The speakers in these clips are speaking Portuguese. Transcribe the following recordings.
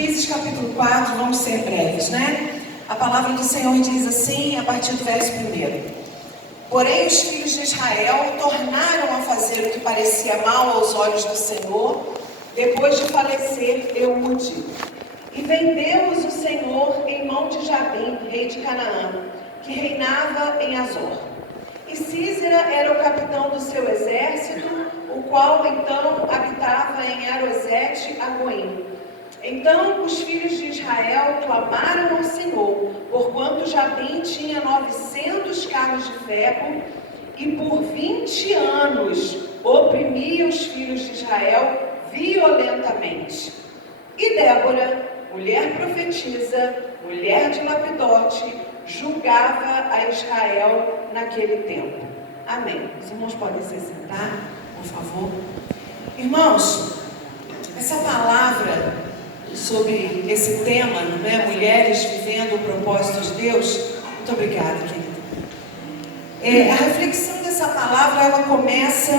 Juízes capítulo 4, vamos ser breves, né? A palavra do Senhor diz assim, a partir do verso 1. Porém, os filhos de Israel tornaram a fazer o que parecia mal aos olhos do Senhor, depois de falecer Eude. E vendeu-os o Senhor em mão de Jabim, rei de Canaã, que reinava em Azor. E Sísera era o capitão do seu exército, o qual então habitava em Arosete-Agoim. Então os filhos de Israel clamaram ao Senhor, porquanto Jabim tinha 900 carros de ferro, e por 20 anos oprimia os filhos de Israel violentamente. E Débora, mulher profetisa, mulher de Lapidote, julgava a Israel naquele tempo. Amém. Os irmãos podem se sentar, por favor. Irmãos, essa palavra sobre esse tema, né? Mulheres vivendo o propósito de Deus. Muito obrigada, querida. A reflexão dessa palavra, ela começa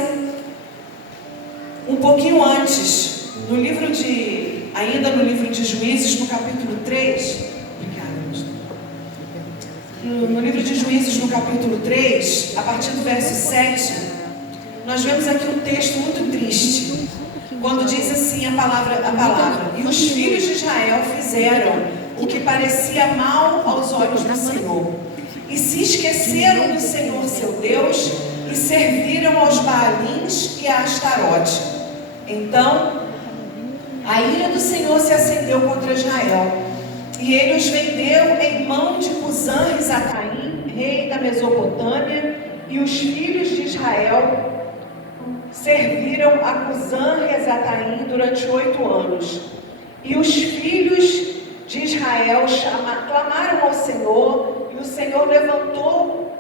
um pouquinho antes, ainda no livro de Juízes, no capítulo 3. No livro de Juízes, no capítulo 3, a partir do verso 7, nós vemos aqui um texto muito triste, quando diz assim a palavra, e os filhos de Israel fizeram o que parecia mal aos olhos do Senhor, e se esqueceram do Senhor seu Deus, e serviram aos Baalins e a Astarote. Então, a ira do Senhor se acendeu contra Israel, e ele os vendeu em mão de Cusã-Risataim, rei da Mesopotâmia, e os filhos de Israel serviram a Cusã-Risataim durante 8 anos. E os filhos de Israel clamaram ao Senhor, e o Senhor levantou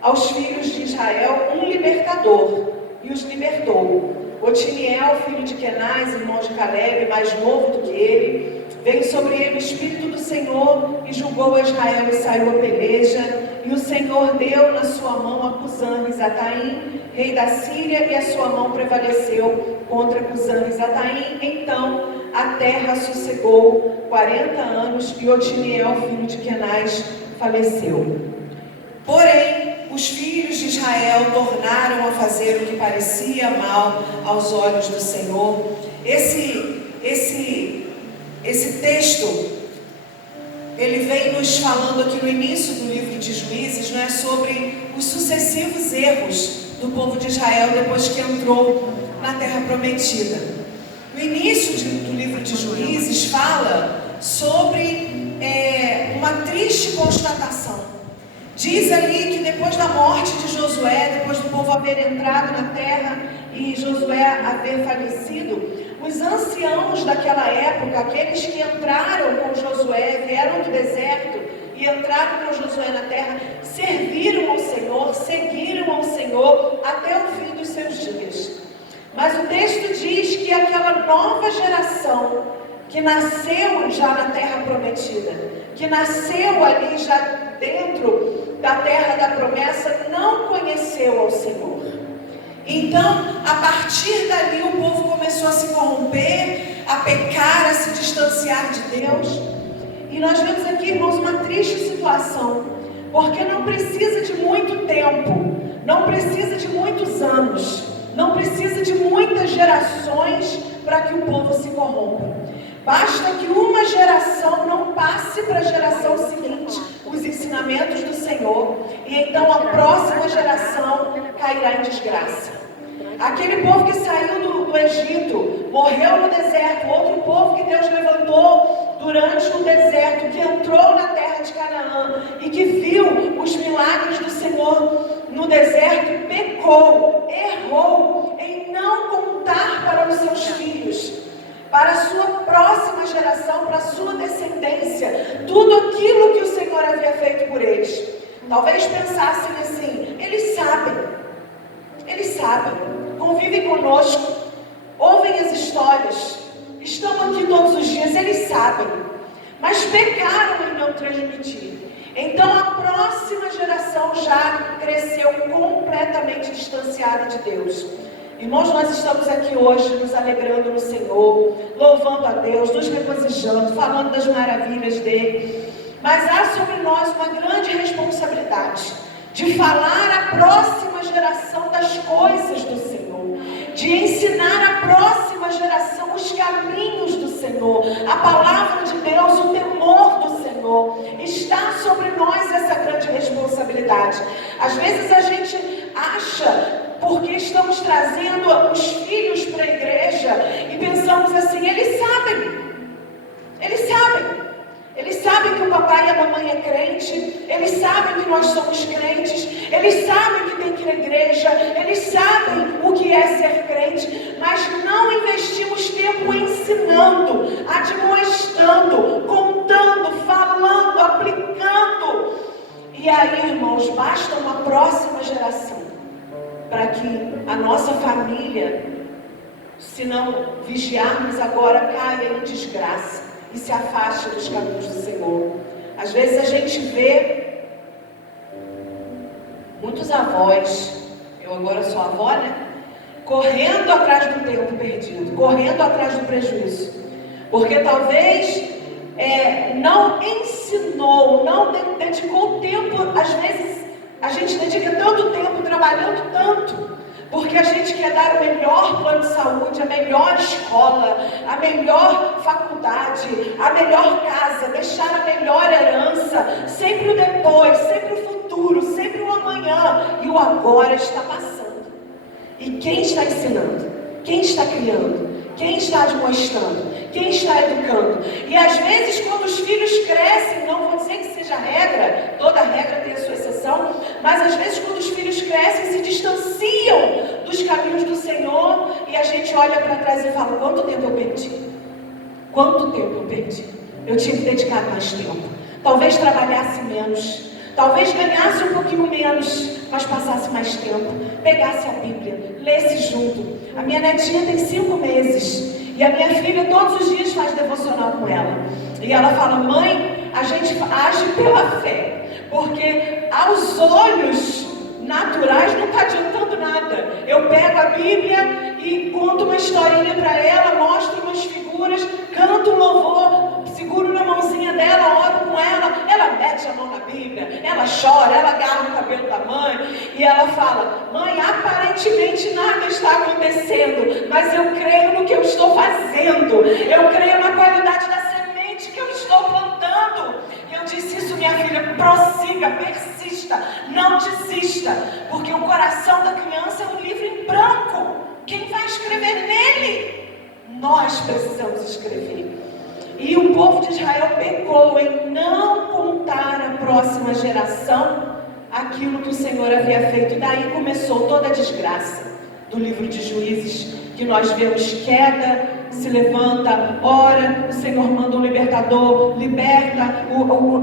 aos filhos de Israel um libertador, e os libertou. Otiniel, filho de Kenaz, irmão de Caleb, mais novo do que ele, veio sobre ele o Espírito do Senhor e julgou a Israel e saiu a peleja. E o Senhor deu na sua mão a Cusã-Risataim, rei da Síria, e a sua mão prevaleceu contra Cusã-Risataim. Então a terra sossegou 40 anos e Otiniel, filho de Kenaz, faleceu. Porém, os filhos de Israel tornaram a fazer o que parecia mal aos olhos do Senhor. Esse texto, ele vem nos falando aqui no início do livro de Juízes, né, sobre os sucessivos erros do povo de Israel depois que entrou na Terra Prometida. No início do livro de Juízes fala sobre uma triste constatação. Diz ali que depois da morte de Josué, depois do povo haver entrado na terra e Josué haver falecido, os anciãos daquela época, aqueles que entraram com Josué, vieram do deserto e entraram com Josué na terra, serviram ao Senhor, seguiram ao Senhor até o fim dos seus dias. Mas o texto diz que aquela nova geração que nasceu já na terra prometida, que nasceu ali já dentro da terra da promessa, não conheceu ao Senhor. Então, a partir dali, o povo começou a se corromper, a pecar, a se distanciar de Deus. E nós vemos aqui, irmãos, uma triste situação, porque não precisa de muito tempo, não precisa de muitos anos, não precisa de muitas gerações para que o povo se corrompa. Basta que uma geração não passe para a geração seguinte os ensinamentos do Senhor, e então a próxima geração cairá em desgraça. Aquele povo que saiu do Egito, morreu no deserto, outro povo que Deus levantou durante o deserto, que entrou na terra de Canaã e que viu os milagres do Senhor no deserto, pecou, errou em não contar para os seus filhos, para a sua próxima geração, para a sua descendência, tudo aquilo que o Senhor havia feito por eles. Talvez pensassem assim: eles sabem, convivem conosco, ouvem as histórias, estão aqui todos os dias, eles sabem, mas pecaram em não transmitir. Então a próxima geração já cresceu completamente distanciada de Deus. Irmãos, nós estamos aqui hoje nos alegrando no Senhor, louvando a Deus, nos regozijando, falando das maravilhas dele. Mas há sobre nós uma grande responsabilidade de falar à próxima geração das coisas do Senhor, de ensinar à próxima geração os caminhos do Senhor, a palavra de Deus, o temor do Senhor. Está sobre nós essa grande responsabilidade. Às vezes a gente acha, porque estamos trazendo os filhos para a igreja e pensamos assim, eles sabem que o papai e a mamãe é crente, eles sabem que nós somos crentes, eles sabem que tem que ir à igreja, eles sabem o que é ser crente, mas não investimos tempo ensinando, admoestando, contando, falando, aplicando. E aí, irmãos, basta uma próxima geração para que a nossa família, se não vigiarmos agora, caia em desgraça e se afaste dos caminhos do Senhor. Às vezes a gente vê muitos avós, eu agora sou avó, né? Correndo atrás do tempo perdido, correndo atrás do prejuízo, porque talvez não ensinou, não dedicou tempo. Às vezes a gente dedica tanto tempo trabalhando tanto, porque a gente quer dar o melhor plano de saúde, a melhor escola, a melhor faculdade, a melhor casa, deixar a melhor herança, sempre o depois, sempre o futuro, sempre o amanhã, e o agora está passando. E quem está ensinando? Quem está criando? Quem está demonstrando? Quem está educando? E às vezes quando os filhos crescem, não vou dizer que seja regra, toda regra tem a sua exceção, mas às vezes quando os filhos crescem, se distanciam dos caminhos do Senhor, e a gente olha para trás e fala, quanto tempo eu perdi? Quanto tempo eu perdi? Eu tinha que dedicar mais tempo, talvez trabalhasse menos, talvez ganhasse um pouquinho menos, mas passasse mais tempo, pegasse a Bíblia, lesse junto. A minha netinha tem 5 meses, e a minha filha todos os dias faz devocional com ela, e ela fala, mãe, a gente age pela fé, porque aos olhos naturais não está adiantando nada. Eu pego a Bíblia e conto uma historinha para ela, mostro umas figuras, canto um louvor, seguro na mãozinha dela, oro com ela mete a mão na Bíblia, ela chora, ela agarra o cabelo da mãe e ela fala, mãe, aparentemente nada está acontecendo, mas eu creio no que eu estou fazendo, eu creio na qualidade da semente que eu estou plantando. E eu disse, isso minha filha, prossiga, persista, não desista, porque o coração da criança é um livro em branco, quem vai escrever nele? Nós precisamos escrever. E o povo de Israel pecou em não contar à próxima geração aquilo que o Senhor havia feito. E daí começou toda a desgraça do livro de Juízes, que nós vemos queda, se levanta, ora, o Senhor manda um libertador, liberta,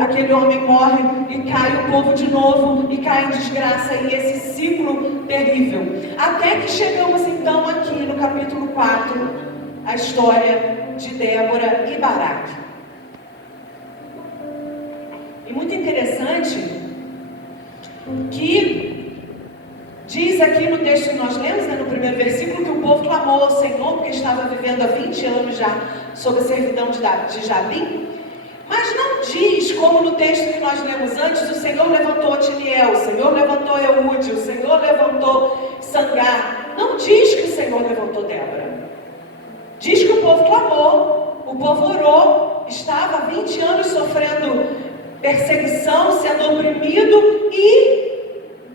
aquele homem morre e cai o povo de novo e cai em desgraça, e esse ciclo terrível. Até que chegamos então aqui no capítulo 4, a história de Débora e Baraque. E muito interessante que diz aqui no texto que nós lemos, no primeiro versículo, que o povo clamou ao Senhor, porque estava vivendo há 20 anos já sob a servidão de Jabim. Mas não diz, como no texto que nós lemos antes, o Senhor levantou Otiniel, o Senhor levantou Eude, o Senhor levantou Sangar. Não diz que o Senhor levantou Débora. Diz que o povo clamou, o povo orou, estava há 20 anos sofrendo perseguição, sendo oprimido, e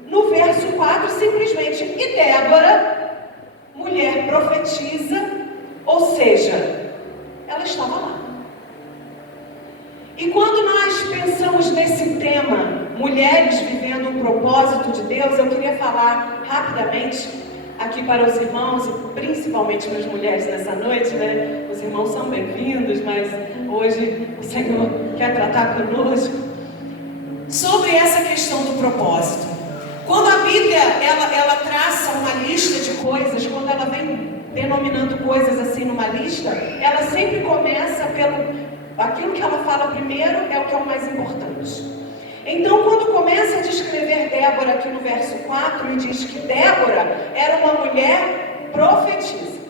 no verso 4 simplesmente, e Débora, mulher profetiza, ou seja, ela estava lá. E quando nós pensamos nesse tema, mulheres vivendo um propósito de Deus, eu queria falar rapidamente aqui para os irmãos, e principalmente para as mulheres nessa noite, né? Os irmãos são bem-vindos, mas hoje o Senhor quer tratar conosco sobre essa questão do propósito. Quando a Bíblia, ela traça uma lista de coisas, quando ela vem denominando coisas assim numa lista, ela sempre começa aquilo que ela fala primeiro é o que é o mais importante. Então, quando começa a descrever Débora aqui no verso 4, e diz que Débora era uma mulher profetiza.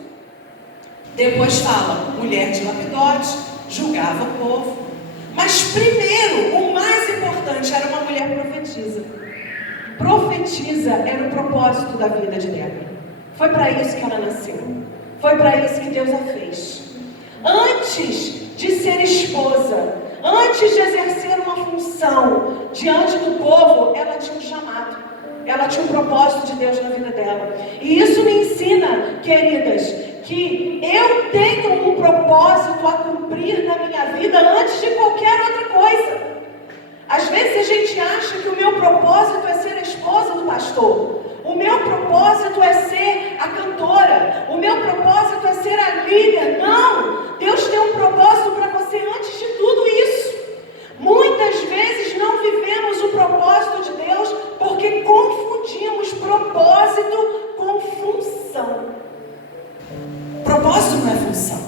Depois fala, mulher de lapidote, julgava o povo. Mas primeiro, o mais importante, era uma mulher profetisa. Profetiza era o propósito da vida de Débora. Foi para isso que ela nasceu. Foi para isso que Deus a fez. Antes de ser esposa, antes de exercer uma função diante do povo, ela tinha um chamado. Ela tinha um propósito de Deus na vida dela. E isso me ensina, queridas, que eu tenho um propósito a cumprir na minha vida antes de qualquer outra coisa. Às vezes a gente acha que o meu propósito é ser a esposa do pastor. O meu propósito é ser a cantora. O meu propósito é ser a líder. Não! Deus tem um propósito para você antes de tudo isso. Muitas vezes não vivemos o propósito de Deus porque confundimos propósito com função. Propósito não é função.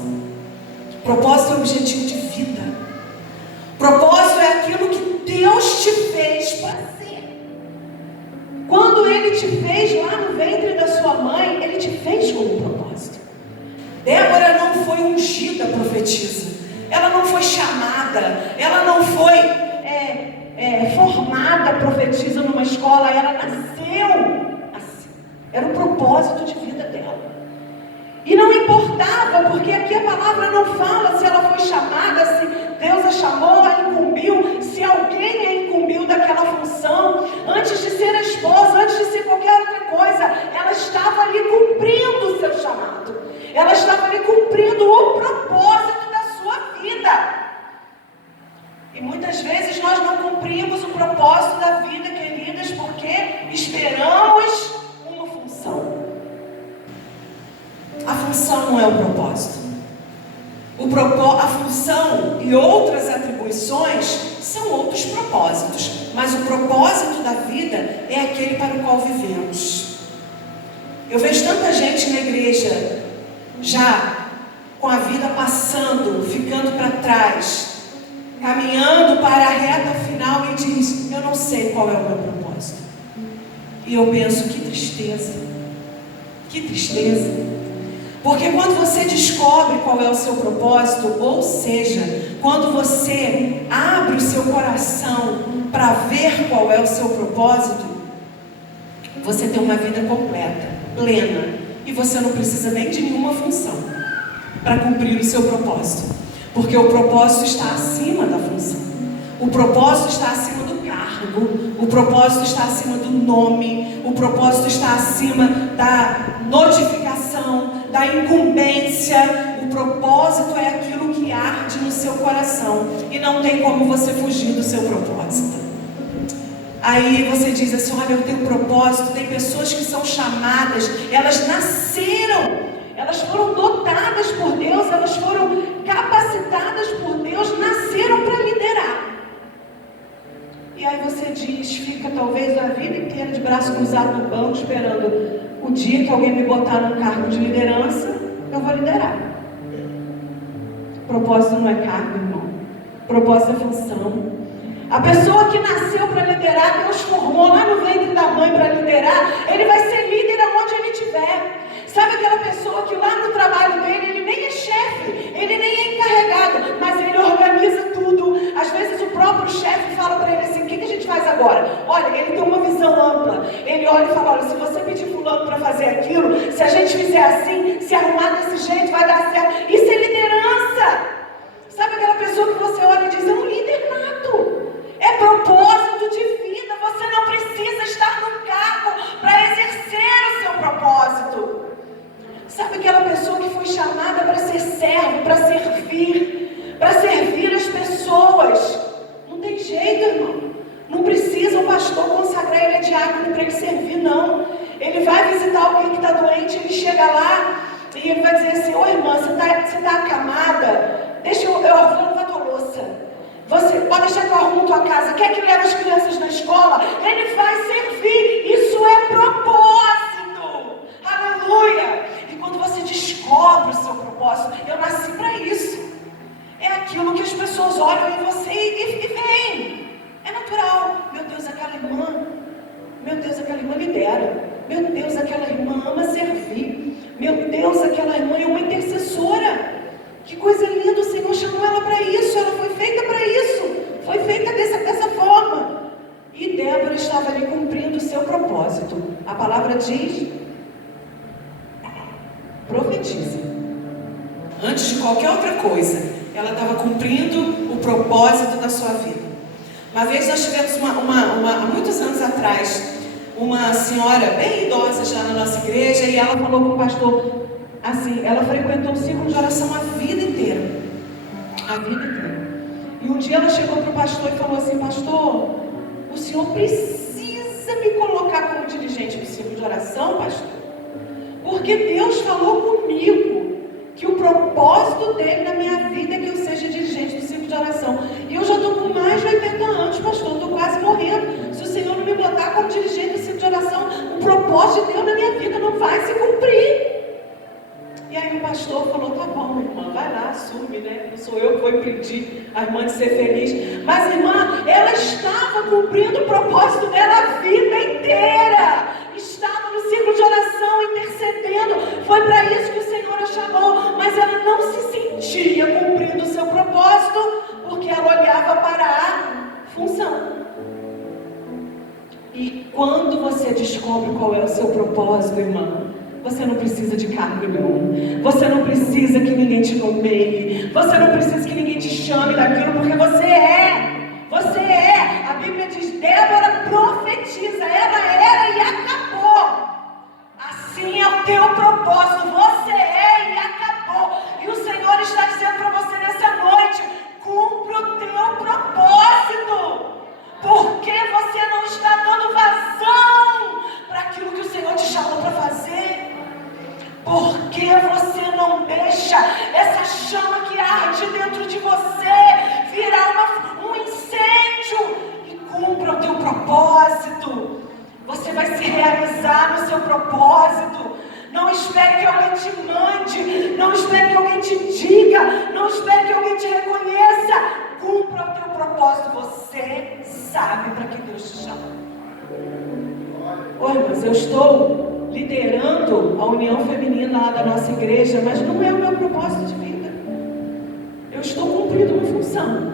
Propósito é objetivo de vida. Propósito é aquilo que Deus te fez para ser. Quando Ele te fez lá no ventre da sua mãe, Ele te fez com um propósito. Débora não foi ungida profetisa. Ela não foi chamada. Ela não foi formada profetisa numa escola. Ela nasceu assim. Era o propósito de vida dela. E não importava, porque aqui a palavra não fala se ela foi chamada, se Deus a chamou, a incumbiu, se alguém a incumbiu daquela função. Antes de ser a esposa, antes de ser qualquer outra coisa, ela estava ali cumprindo o seu chamado. Ela estava ali cumprindo o propósito da sua vida. E muitas vezes nós não cumprimos o propósito da vida, queridas, porque esperamos uma função. A função não é o propósito. A função e outras atribuições são outros propósitos. Mas o propósito da vida é aquele para o qual vivemos. Eu vejo tanta gente na igreja já com a vida passando, ficando para trás, caminhando para a reta final e diz: eu não sei qual é o meu propósito. E eu penso, que tristeza. Que tristeza. Porque quando você descobre qual é o seu propósito, ou seja, quando você abre o seu coração para ver qual é o seu propósito, você tem uma vida completa, plena, e você não precisa nem de nenhuma função para cumprir o seu propósito, porque o propósito está acima da função, o propósito está acima do cargo, o propósito está acima do nome, o propósito está acima da notificação, da incumbência. O propósito é aquilo que arde no seu coração e não tem como você fugir do seu propósito. Aí você diz assim: olha, eu tenho propósito. Tem pessoas que são chamadas, elas nasceram, elas foram dotadas por Deus, elas foram capacitadas por Deus, nasceram para liderar. E aí você diz, fica talvez a vida inteira de braço cruzado no banco, esperando o dia que alguém me botar num cargo de liderança, eu vou liderar. Propósito não é cargo, irmão. Propósito é função. A pessoa que nasceu para liderar, Deus formou lá no ventre da mãe para liderar, ele vai ser líder aonde ele estiver. Sabe aquela pessoa que lá no trabalho dele, ele nem é chefe, ele nem é encarregado, mas ele organiza tudo. Às vezes o próprio chefe fala para ele assim: o que a gente faz agora? Olha, ele tem uma visão ampla. Ele olha e fala: olha, se você pedir fulano para fazer aquilo, se a gente fizer assim, se arrumar desse jeito, vai dar certo. Isso é liderança. Sabe aquela pessoa que você olha e diz: é um líder nato. É propósito de vida. Você não precisa estar no cargo para exercer o seu propósito. Sabe aquela pessoa que foi chamada para ser servo, para servir as pessoas? Não tem jeito, irmão. Não precisa o pastor consagrar ele a diácono para ele servir, não. Ele vai visitar alguém que está doente, ele chega lá e ele vai dizer assim: ô irmã, você tá acamada? Deixa eu vou lavar tua louça. Você pode deixar que eu arrumo tua casa. Quer que leve as crianças na escola? Ele vai servir. Isso é propósito. Aleluia. E quando você descobre o seu propósito, eu nasci para isso. É aquilo que as pessoas olham em você e veem. É natural. Meu Deus, aquela irmã lidera. Meu Deus, aquela irmã ama servir. Meu Deus, aquela irmã é uma intercessora. Que coisa linda, o Senhor chamou ela para isso, ela foi feita para isso, foi feita dessa forma. E Débora estava ali cumprindo o seu propósito. A palavra diz: profetiza. Antes de qualquer outra coisa, ela estava cumprindo o propósito da sua vida. Uma vez nós tivemos há muitos anos atrás, uma senhora bem idosa já na nossa igreja, e ela falou com o pastor, assim, ela frequentou o círculo de oração a vida inteira. A vida inteira. E um dia ela chegou para o pastor e falou assim: pastor, o senhor precisa me colocar como dirigente do círculo de oração, pastor? Porque Deus falou comigo que o propósito dele na minha vida é que eu seja dirigente do círculo de oração. E eu já estou com mais de 80 anos, pastor, estou quase morrendo. Se o Senhor não me botar como dirigente do círculo de oração, o propósito de Deus na minha vida não vai se cumprir. E aí o pastor falou: tá bom, irmã, vai lá, assume, né? Não sou eu que vou impedir a irmã de ser feliz. Mas, irmã, ela estava cumprindo o propósito dela a vida inteira. Estava no círculo de oração, intercedendo. Foi para isso que o Senhor a chamou. Mas ela não se sentia cumprindo o seu propósito, porque ela olhava para a função. E quando você descobre qual é o seu propósito, irmã, você não precisa de cargo nenhum. Você não precisa que ninguém te nomeie. Você não precisa que ninguém te chame daquilo, porque você é. Você é. A Bíblia diz: Débora profetiza. Ela era e acabou. Assim é o teu propósito. Você é e acabou. E o Senhor está dizendo para você nessa noite: cumpra o teu propósito. Porque você não está dando vazão para aquilo que o Senhor te chamou para fazer? Porque você não deixa essa chama que arde dentro de você virar um incêndio? E cumpra o teu propósito. Você vai se realizar no seu propósito. Não espere que alguém te mande. Não espere que alguém te diga. Não espere que alguém te reconheça. Cumpra o teu propósito. Você sabe para que Deus te chamou. Oi, mas eu estou liderando a união feminina lá da nossa igreja, mas não é o meu propósito de vida. Eu estou cumprindo uma função,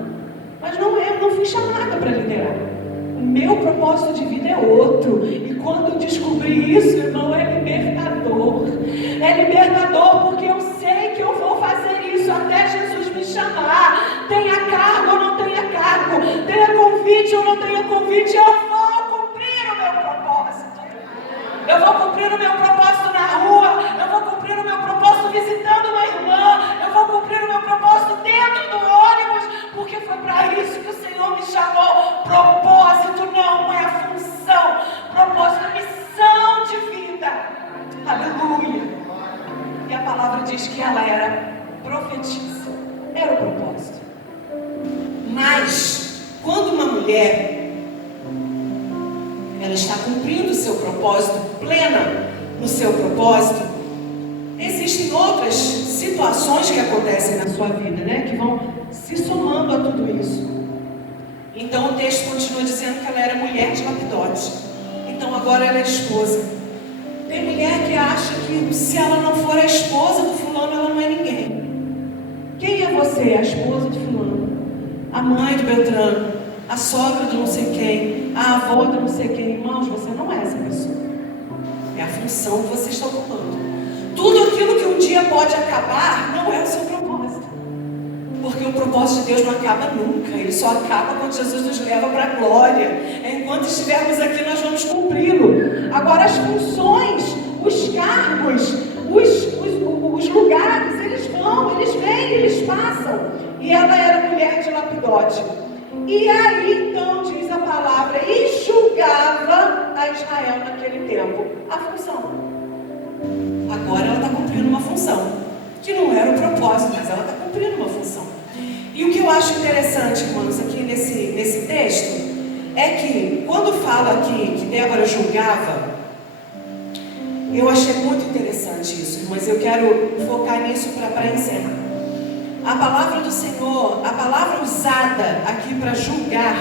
mas não é, eu não fui chamada para liderar. O meu propósito de vida é outro. E quando eu descobri isso, irmão, é libertador. É libertador, porque eu sei que eu vou fazer isso até Jesus me chamar. Tenha cargo ou não tenha cargo, tenha convite ou não tenha convite, eu vou cumprir o meu propósito. Eu vou cumprir o meu propósito na rua. Eu vou cumprir o meu propósito visitando uma irmã. Eu vou cumprir o meu propósito dentro do ônibus, porque foi para isso que o Senhor me chamou. Propósito não é função. Propósito é missão de vida. Aleluia. E a palavra diz que ela era profetisa. Era o propósito. Mas quando uma mulher ela está cumprindo o seu propósito, plena no seu propósito, existem outras situações que acontecem na sua vida, né? Que vão se somando a tudo isso. Então o texto continua dizendo que ela era mulher de Lapidote. Então agora ela é esposa. Tem mulher que acha que se ela não for a esposa do fulano, ela não é ninguém. Quem é você? A esposa do fulano, a mãe do Beltrano, a sogra do não sei quem, a avó do não sei quem. Irmãos, você não é essa pessoa. É a função que você está ocupando. Tudo aquilo que um dia pode acabar não é o seu propósito. Porque o propósito de Deus não acaba nunca. Ele só acaba quando Jesus nos leva para a glória. Enquanto estivermos aqui, nós vamos cumpri-lo. Agora as funções, os cargos, os lugares, eles vão, eles vêm, eles passam. E ela era mulher de Lapidote. E aí então diz a palavra: e julgava a Israel naquele tempo. A função. Agora ela está cumprindo uma função, que não era o propósito, mas ela está cumprindo uma função. E o que eu acho interessante, irmãos, aqui nesse texto, é que quando fala aqui que Débora julgava, eu achei muito interessante isso, mas eu quero focar nisso para encerrar. A palavra do Senhor, a palavra usada aqui para julgar,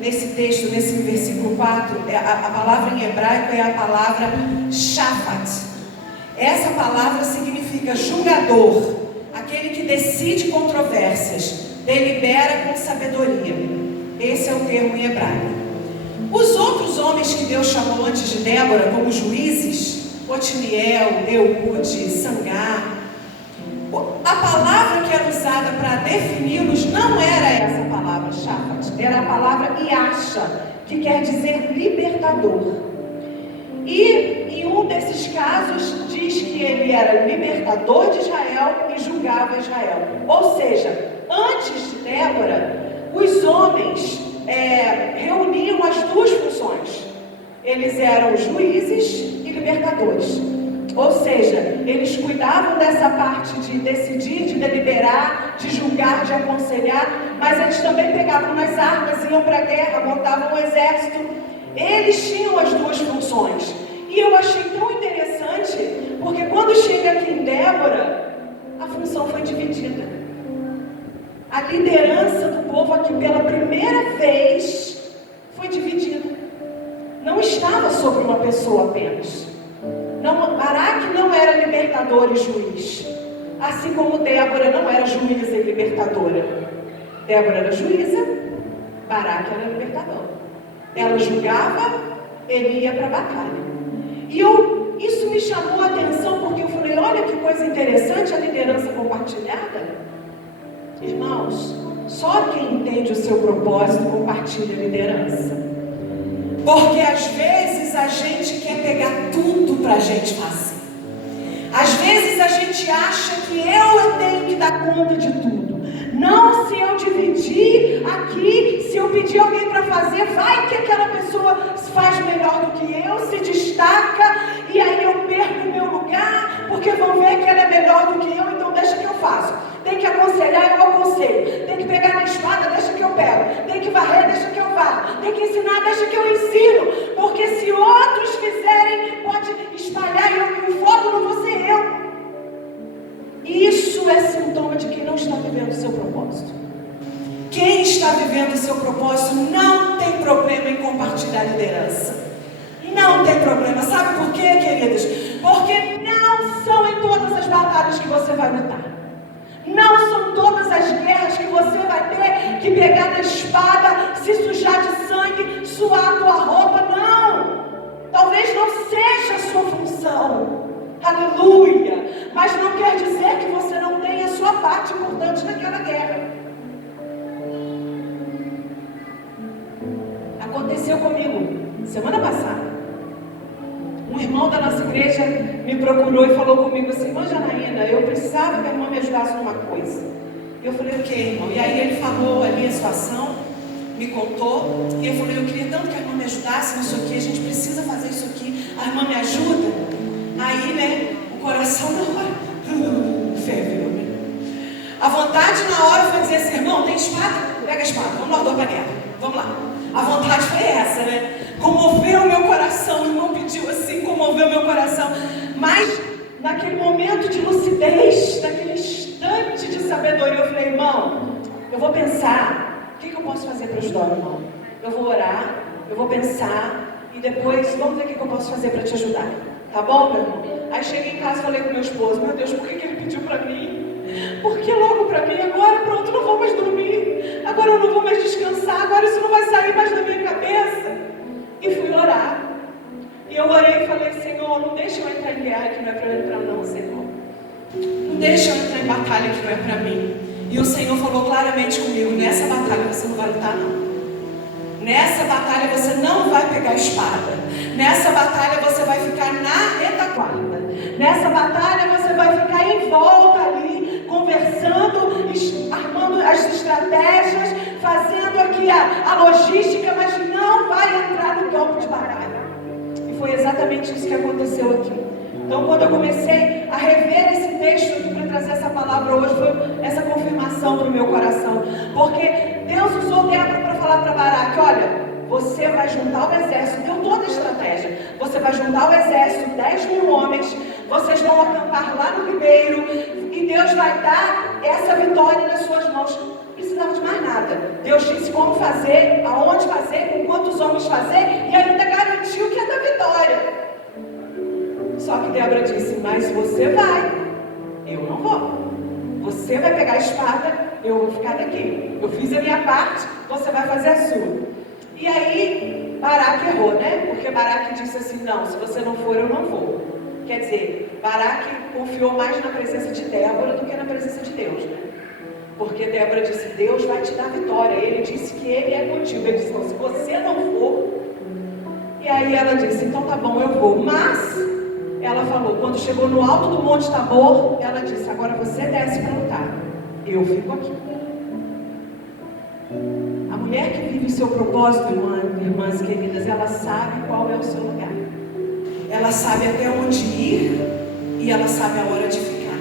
nesse texto, nesse versículo 4, a palavra em hebraico é a palavra shafat. Essa palavra significa julgador, aquele que decide controvérsias, delibera com sabedoria. Esse é o termo em hebraico. Os outros homens que Deus chamou antes de Débora, como juízes, Otiniel, Eude, Sangar, a palavra que era usada para defini-los não era essa palavra, Shafat, era a palavra Yasha, que quer dizer libertador. E em um desses casos diz que ele era libertador de Israel e julgava Israel. Ou seja, antes de Débora, os homens reuniam as duas funções. Eles eram juízes e libertadores. Ou seja, eles cuidavam dessa parte de decidir, de deliberar, de julgar, de aconselhar, mas eles também pegavam nas armas, iam para a guerra, montavam um exército. Eles tinham as duas funções. E eu achei tão interessante, porque quando chega aqui em Débora, a função foi dividida. A liderança do povo aqui pela primeira vez foi dividida. Não estava sobre uma pessoa apenas. Baraque não era libertador e juiz, assim como Débora não era juíza e libertadora. Débora era juíza, Baraque era libertador. Ela julgava, ele ia para a batalha. E isso me chamou a atenção, porque eu falei, olha que coisa interessante a liderança compartilhada. Irmãos, só quem entende o seu propósito compartilha a liderança. Porque às vezes a gente quer pegar tudo para a gente fazer. Às vezes a gente acha que eu tenho que dar conta de tudo. Não, se eu dividir aqui, se eu pedir alguém para fazer, vai que aquela pessoa faz melhor do que eu, se destaca, e aí eu perco o meu lugar, porque vão ver que ela é melhor do que eu, então deixa que eu faço. Tem que aconselhar, eu aconselho. Tem que pegar na espada, deixa que eu pego. Tem que varrer, deixa que eu varro. Tem que ensinar, deixa que eu ensino. Porque se outros fizerem, pode espalhar e o foco não vou ser eu. Isso é sintoma de quem não está vivendo o seu propósito. Quem está vivendo o seu propósito não tem problema em compartilhar a liderança. Não tem problema. Sabe por quê, queridos? Porque não são em todas as batalhas que você vai lutar. Não são todas as guerras que você vai ter que pegar na espada, se sujar de sangue, suar a tua roupa. Não! Talvez não seja a sua função. Aleluia! Mas não quer dizer que você não tenha a sua parte importante naquela guerra. Aconteceu comigo semana passada. Um irmão da nossa igreja me procurou e falou comigo assim: irmã Janaína, eu precisava que a irmã me ajudasse numa coisa. Eu falei: o que, irmão? E aí ele falou ali a situação, me contou, e eu falei: eu queria tanto que a irmã me ajudasse nisso aqui, a gente precisa fazer isso aqui, a irmã me ajuda? Aí, né, o coração na hora ferveu, né? A vontade na hora foi dizer assim: irmão, tem espada? Pega a espada, vamos nós dois para a guerra, vamos lá. A vontade foi essa, né? Comoveu o meu coração, o irmão pediu assim, comoveu o meu coração. Mas, naquele momento de lucidez, naquele instante de sabedoria, eu falei: irmão, eu vou pensar, o que eu posso fazer para ajudar o irmão? Eu vou orar, eu vou pensar, e depois, vamos ver o que eu posso fazer para te ajudar. Tá bom, meu irmão? Aí cheguei em casa e falei com meu esposo: meu Deus, por que ele pediu para mim? Por que logo para mim? Agora pronto, não vou mais dormir. Agora eu não vou mais descansar. Agora isso não vai sair mais da minha cabeça. E fui orar. E eu orei e falei: Senhor, não deixa eu entrar em guerra que não é para não, Senhor. Não deixa eu entrar em batalha que não é para mim. E o Senhor falou claramente comigo: nessa batalha você não vai lutar, não. Nessa batalha você não vai pegar a espada. Nessa batalha você vai ficar na retaguarda. Nessa batalha você vai ficar em volta ali, conversando, armando as estratégias, fazendo aqui a logística, mas não vai entrar no campo de batalha. E foi exatamente isso que aconteceu aqui. Então, quando eu comecei a rever esse texto aqui para trazer essa palavra hoje, foi essa confirmação para o meu coração. Porque Deus usou Débora para falar para Baraque: olha, você vai juntar o exército, deu toda a estratégia. Você vai juntar o exército, 10.000 homens, vocês vão acampar lá no ribeiro, e Deus vai dar essa vitória nas suas mãos. Não precisava de mais nada. Deus disse como fazer, aonde fazer, com quantos homens fazer, e ainda garantiu que é da vitória. Só que Débora disse: mas você vai, eu não vou. Você vai pegar a espada, eu vou ficar daqui. Eu fiz a minha parte, você vai fazer a sua. E aí, Baraque errou, né? Porque Baraque disse assim: não, se você não for, eu não vou. Quer dizer, Baraque confiou mais na presença de Débora do que na presença de Deus, né? Porque Débora disse: Deus vai te dar vitória. Ele disse que Ele é contigo. Ele disse: não, se você não for. E aí ela disse: então tá bom, eu vou. Mas ela falou, quando chegou no alto do Monte Tabor, ela disse: agora você desce para lutar, eu fico aqui. A mulher que vive o seu propósito, irmãs queridas, ela sabe qual é o seu lugar. Ela sabe até onde ir e ela sabe a hora de ficar.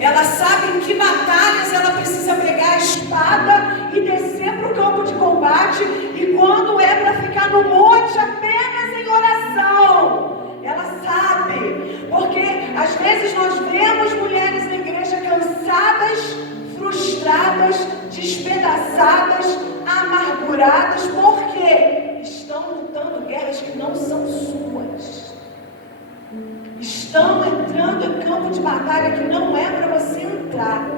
Ela sabe em que batalhas ela precisa pegar a espada e descer para o campo de combate, e quando é para ficar no monte apenas em oração. Ela sabe, porque às vezes nós vemos mulheres na igreja cansadas, frustradas, despedaçadas, amarguradas, porque estão lutando guerras que não são suas. Estão entrando em campo de batalha que não é para você entrar.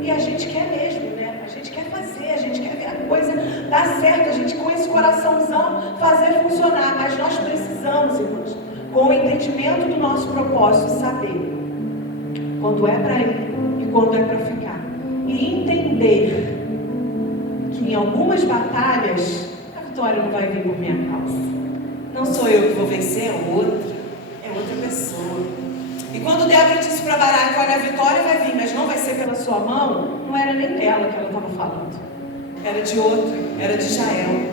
E a gente quer mesmo, né? A gente quer fazer, a gente quer ver a coisa dar certo, a gente com esse coraçãozão fazer funcionar. Mas nós precisamos, irmãos, com o entendimento do nosso propósito, saber quando é para ir e quando é para ficar. E entender que em algumas batalhas a vitória não vai vir por minha causa. Não sou eu que vou vencer, é outra pessoa. E quando Débora disse para Baraque: olha, a vitória vai vir, mas não vai ser pela sua mão, não era nem dela que ela estava falando, era de outra, era de Jael.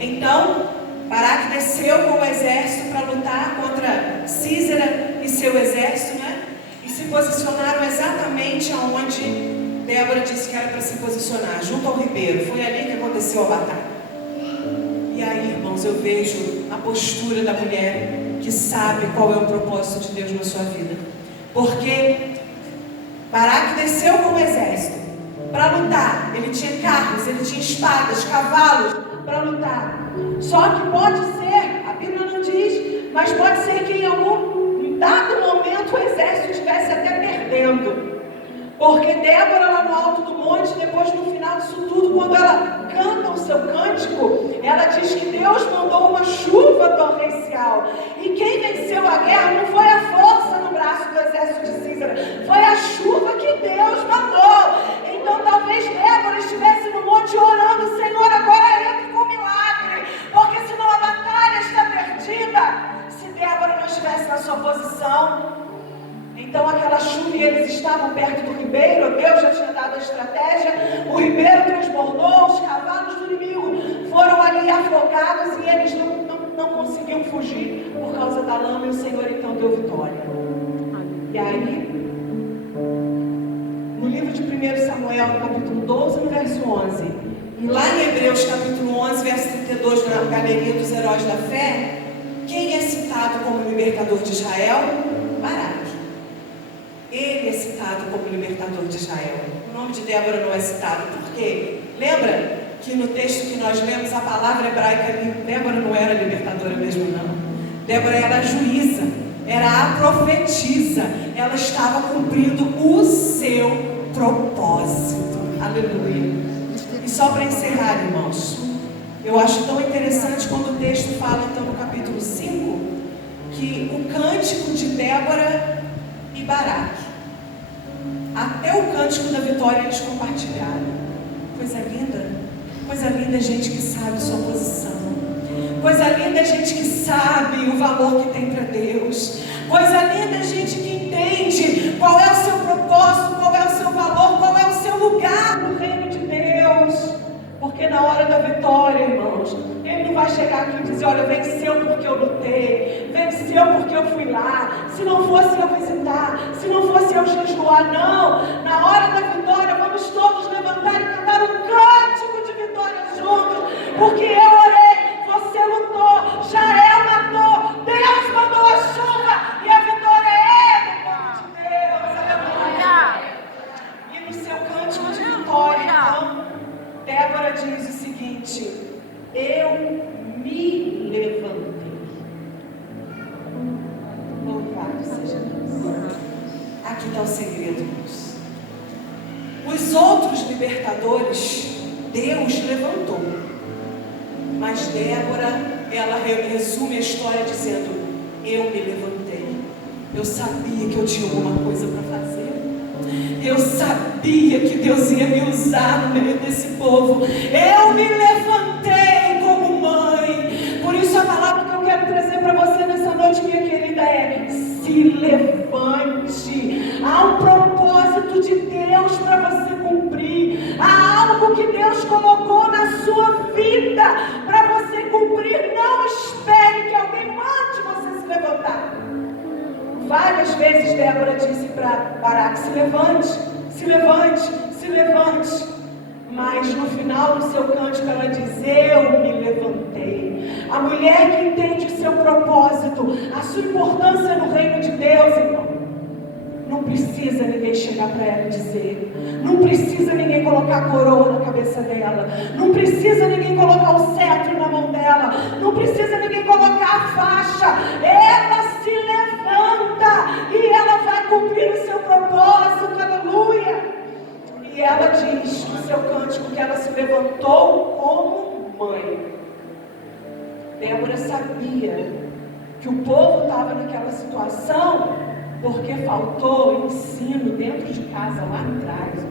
Então Baraque desceu com o exército para lutar contra Sísera e seu exército, né? E se posicionaram exatamente aonde Débora disse que era para se posicionar, junto ao ribeiro. Foi ali que aconteceu a batalha. E aí, irmãos, eu vejo a postura da mulher que sabe qual é o propósito de Deus na sua vida. Porque Baraque desceu com o exército para lutar. Ele tinha carros, ele tinha espadas, cavalos para lutar. Só que pode ser, a Bíblia não diz, mas pode ser que em algum dado momento o exército estivesse até perdendo. Porque Débora, lá no alto do monte, depois no final disso tudo, quando ela canta o seu cântico, ela diz que Deus mandou uma chuva torrencial. E quem venceu a guerra não foi a força no braço do exército de Sísera, foi a chuva que Deus mandou. Então talvez Débora estivesse no monte orando: Senhor, agora entra com milagre, porque senão a batalha está perdida. Se Débora não estivesse na sua posição, então aquela chuva, e eles estavam perto do ribeiro, Deus já tinha dado a estratégia, o ribeiro transbordou, os cavalos do inimigo foram ali afogados e eles não conseguiam fugir por causa da lama, e o Senhor então deu vitória. E aí, no livro de 1 Samuel, capítulo 12, no verso 11, e lá em Hebreus, capítulo 11, verso 32, na galeria dos heróis da fé, quem é citado como libertador de Israel? Baraque. Ele é citado como libertador de Israel. O nome de Débora não é citado. Por quê? Lembra que no texto que nós lemos, a palavra hebraica, Débora não era libertadora mesmo, não. Débora era a juíza, era a profetisa. Ela estava cumprindo o seu propósito. Aleluia. E só para encerrar, irmãos, eu acho tão interessante quando o texto fala, então, no capítulo 5, que o cântico de Débora e Baraque, até o cântico da vitória eles compartilharam. Coisa linda, gente que sabe sua posição. Coisa linda, gente que sabe o valor que tem para Deus. Coisa linda, gente que entende qual é o seu propósito, qual é o seu valor, qual é o seu lugar no reino de Deus. Porque na hora da vitória, irmãos, Ele não vai chegar aqui e dizer: olha, venceu porque eu lutei, venceu porque eu fui lá, se não fosse eu visitar, se não fosse eu jejuar. Não, na hora da vitória vamos todos levantar e cantar um cântico de vitória juntos, porque eu orei, você lutou, Jael matou, Deus mandou a chuva e a vitória é do povo de Deus. Aleluia. E no seu cântico de vitória, então, Débora diz o seguinte: eu me levantei. Louvado Aqui está o segredo, irmãos. Os outros libertadores, Deus levantou. Mas Débora, ela resume a história dizendo: eu me levantei. Eu sabia que eu tinha alguma coisa para fazer. Eu sabia que Deus ia me usar no meio desse povo. Eu me levantei como mãe. Por isso a palavra que eu quero trazer para você nessa noite, minha querida, é: se levante. Há um propósito de Deus para você cumprir. Há algo que Deus colocou na sua vida para você cumprir. Não espere que alguém mande você se levantar. Várias vezes Débora disse para Baraque: se levante, se levante, se levante. Mas no final do seu cântico ela diz: eu me levantei. A mulher que entende o seu propósito, a sua importância no reino de Deus, irmão, não precisa ninguém chegar para ela e dizer, não precisa ninguém colocar a coroa na cabeça dela, não precisa ninguém colocar o cetro na mão dela, não precisa ninguém colocar a faixa. Ela se levanta e ela vai cumprir o seu propósito, aleluia. E ela diz no seu cântico que ela se levantou como mãe. Débora sabia que o povo estava naquela situação porque faltou ensino dentro de casa lá atrás.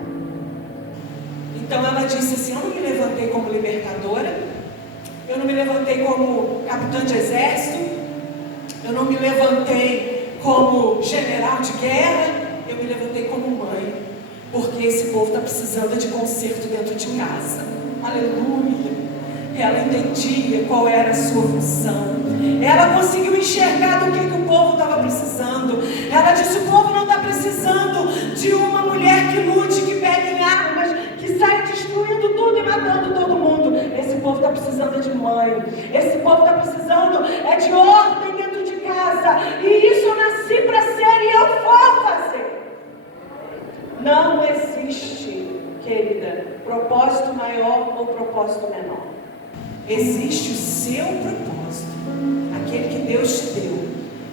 Então ela disse assim: eu não me levantei como libertadora, eu não me levantei como capitã de exército, eu não me levantei como general de guerra, eu me levantei como mãe, porque esse povo está precisando de conserto dentro de casa. Aleluia. Ela entendia qual era a sua função. Ela conseguiu enxergar do que o povo estava precisando. Ela disse: o povo não está precisando de uma mulher que lute, que pegue em armas, que sai destruindo tudo e matando todo mundo. Esse povo está precisando de mãe. Esse povo está precisando de ordem dentro de casa. E isso eu nasci para ser e eu vou fazer. Não existe, querida, propósito maior ou propósito menor. Existe o seu propósito, aquele que Deus te deu.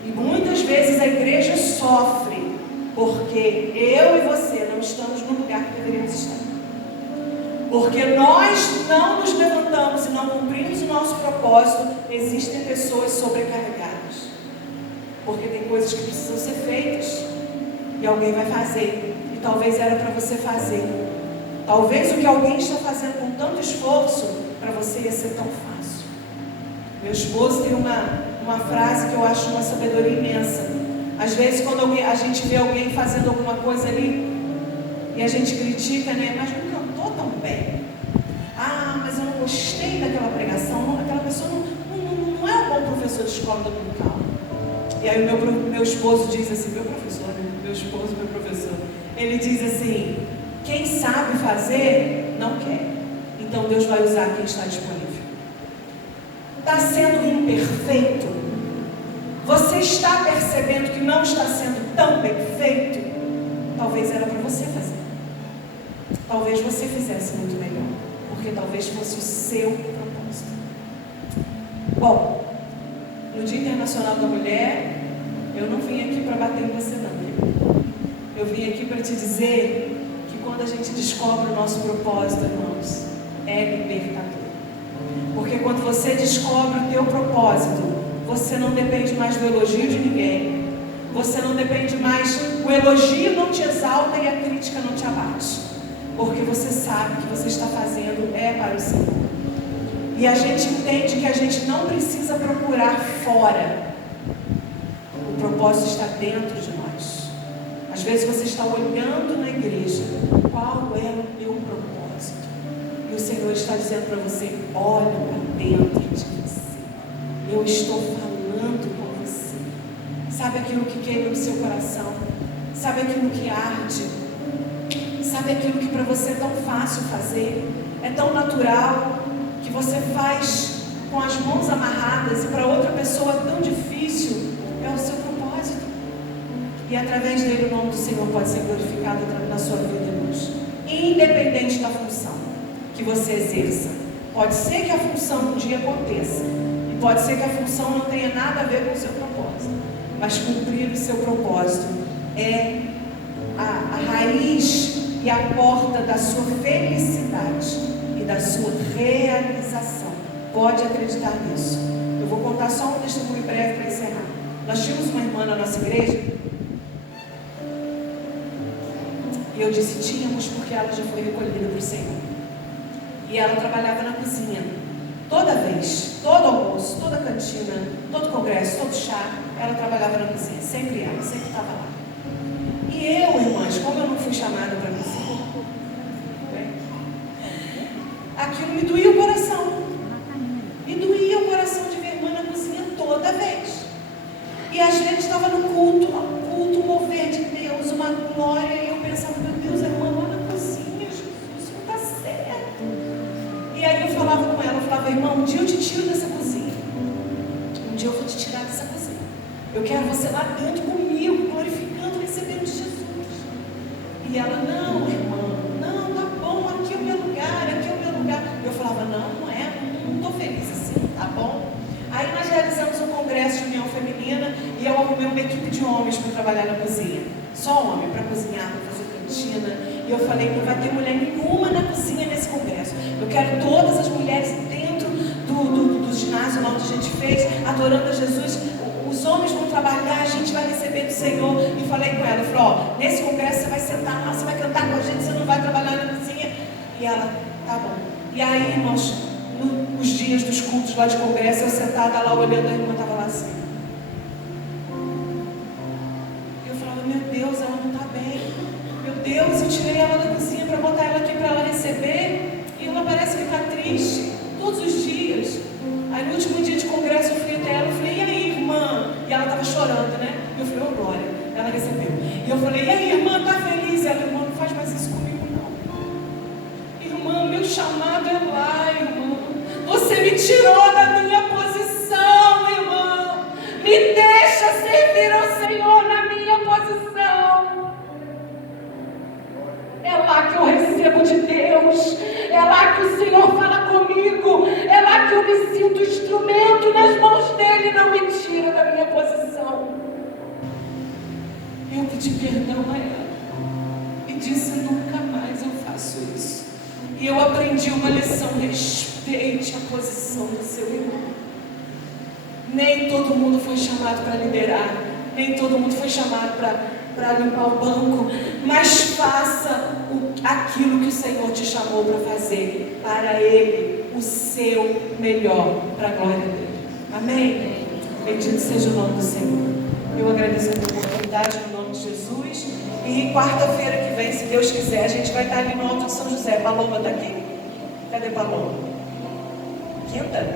E muitas vezes a igreja sofre porque eu e você não estamos no lugar que deveríamos estar. Porque nós não nos levantamos e não cumprimos o nosso propósito. Existem pessoas sobrecarregadas, porque tem coisas que precisam ser feitas e alguém vai fazer, e talvez era para você fazer. Talvez o que alguém está fazendo com tanto esforço para você ia ser tão fácil. Meu esposo tem uma frase que eu acho uma sabedoria imensa. Às vezes quando a gente vê alguém fazendo alguma coisa ali e a gente critica, né? Mas não cantou tão bem. Ah, mas eu não gostei daquela pregação. Aquela pessoa não é um bom professor de escola dominical. E aí o meu esposo diz assim, meu professor, né? Meu esposo, meu professor, ele diz assim: quem sabe fazer, não quer. Então Deus vai usar quem está disponível. Está sendo imperfeito? Você está percebendo que não está sendo tão bem feito? Talvez era para você fazer. Talvez você fizesse muito melhor, porque talvez fosse o seu propósito. Bom, no Dia Internacional da Mulher, eu não vim aqui para bater em você não, querido. Eu vim aqui para te dizer que quando a gente descobre o nosso propósito, irmãos, é libertador. Porque quando você descobre o teu propósito, você não depende mais do elogio de ninguém. Você não depende mais, o elogio não te exalta e a crítica não te abate. Porque você sabe que você está fazendo é para o Senhor. E a gente entende que a gente não precisa procurar fora. O propósito está dentro de nós. Às vezes você está olhando na igreja, qual é o meu propósito? E o Senhor está dizendo para você: olha para dentro de você. Eu estou falando com você. Sabe aquilo que queima no seu coração? Sabe aquilo que arde? Sabe aquilo que para você é tão fácil fazer? É tão natural que você faz com as mãos amarradas e para outra pessoa é tão difícil? É o seu propósito. E através dele o nome do Senhor pode ser glorificado na sua vida, irmãos. Independente da função que você exerça. Pode ser que a função um dia aconteça. E pode ser que a função não tenha nada a ver com o seu propósito. Mas cumprir o seu propósito é a raiz e a porta da sua felicidade e da sua realização. Pode acreditar nisso. Eu vou contar só um testemunho breve para encerrar. Nós tínhamos uma irmã na nossa igreja, e eu disse tínhamos porque ela já foi recolhida para o Senhor. E ela trabalhava na cozinha. Toda vez, todo almoço, toda cantina, todo congresso, todo chá, ela trabalhava na cozinha. Sempre ela, sempre estava lá. E eu, irmãs, como eu não fui chamada para a cozinha, aquilo me doía o coração. Me doía o coração de ver a irmã na cozinha toda vez. E a gente estava no culto, um mover de Deus, uma glória. E eu pensava, meu Deus, a irmã lá na cozinha, Jesus, isso não está certo. E aí eu falava com ela, eu falava, irmã, um dia eu te tiro dessa cozinha. Um dia eu vou te tirar dessa cozinha. Eu quero você lá dentro comigo, glorificando, recebendo de Jesus. E ela, não, irmã, não, tá bom, aqui é o meu lugar, aqui é o meu lugar. Eu falava, não é, não estou feliz assim, tá bom? Aí nós realizamos um congresso de união feminina e eu arrumei uma equipe de homens para trabalhar na cozinha. Só homem, para cozinhar, para fazer cantina. E eu falei, não vai ter mulher nenhuma na cozinha nesse congresso. Eu quero todas as mulheres dentro do ginásio lá onde a gente fez, adorando a Jesus. Os homens vão trabalhar, a gente vai receber do Senhor. E falei com ela, falei, ó, nesse congresso você vai sentar lá, você vai cantar com a gente, você não vai trabalhar na cozinha. E ela, tá bom. E aí, irmãos, nos dias dos cultos lá de congresso, eu sentada lá olhando, a irmã estava lá assim. Eu falava, meu Deus, ela não está bem. Meu Deus, eu tirei ela da cozinha para botar ela aqui para ela receber. E ela parece que está triste, todos os dias. Aí no último dia de congresso eu fui até ela e falei, e aí, irmã? E ela estava chorando, né? E eu falei, ô glória, ela recebeu. E eu falei, e aí, irmã, está feliz? E ela, irmã, não faz mais isso comigo, não. Irmã, meu chamado é lá, irmã. Você me tirou da minha posição, irmã. Me deixa servir ao Senhor na minha posição. É lá que eu recebo de Deus. É lá que o Senhor fala comigo. É lá que eu me sinto instrumento nas mãos dele. Não me tira da minha posição. Eu pedi perdão a ela e disse, nunca mais eu faço isso. E eu aprendi uma lição, respeite a posição do seu irmão. Nem todo mundo foi chamado para liderar, nem todo mundo foi chamado para limpar o banco, mas faça aquilo que o Senhor te chamou para fazer, para Ele, o seu melhor, para a glória dele. Amém? Bendito seja o nome do Senhor. Eu agradeço a oportunidade no nome de Jesus. E quarta-feira que vem, se Deus quiser, a gente vai estar ali no Alto de São José. Paloma está aqui? Cadê Paloma? Quinta?